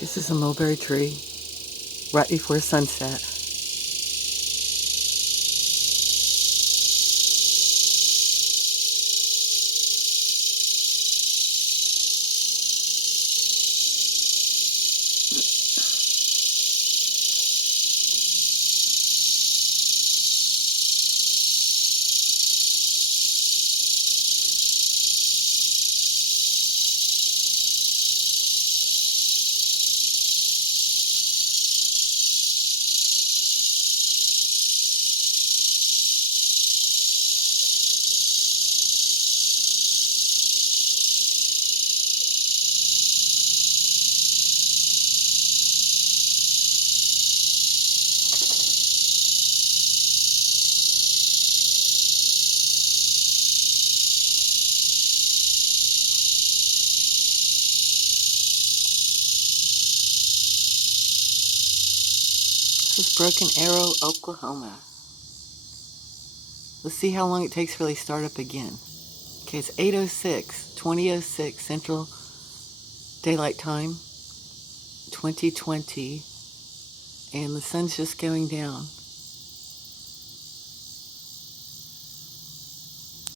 This is a mulberry tree right before sunset. This is Broken Arrow, Oklahoma. Let's see how long it takes to really start up again. Okay, it's 8:06, 20:06 Central Daylight Time, 2020, and the sun's just going down.